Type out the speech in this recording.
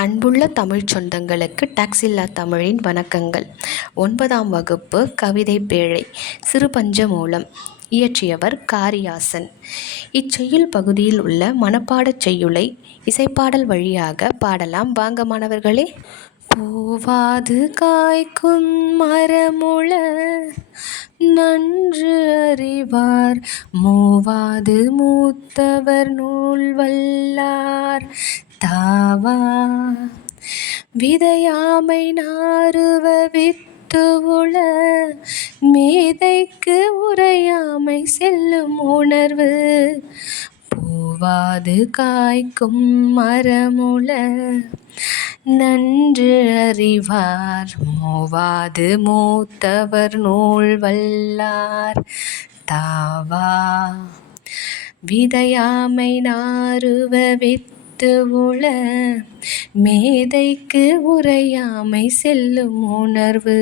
அன்புள்ள தமிழ்ச் சொந்தங்களுக்கு டாக்ஸில்லா தமிழின் வணக்கங்கள். 9ஆம் வகுப்பு கவிதை பேழை சிறுபஞ்சமூலம். இயற்றியவர் காரியாசன். இச்செய்யுள் பகுதியில் உள்ள மனப்பாடச் செய்யுளை இசைப்பாடல் வழியாக பாடலாம். வாங்க மாணவர்களே. பூவாது காய்க்கும் மரமுள நன்று அறிவார், மூவாது மூத்தவர் நூல் வல்லார். தாவா விதையாமை நாறுவ வித்து உள, மேதைக்கு உரையாமை செல்லும் உணர்வு. பூவாது காய்க்கும் மரமுள நன்று அறிவார், மூவாது மூத்தவர் நூல் வல்லார். தாவா விதையாமை நாறுவ வித்து உள, மேதைக்கு உரையாமை செல்லும் உணர்வு.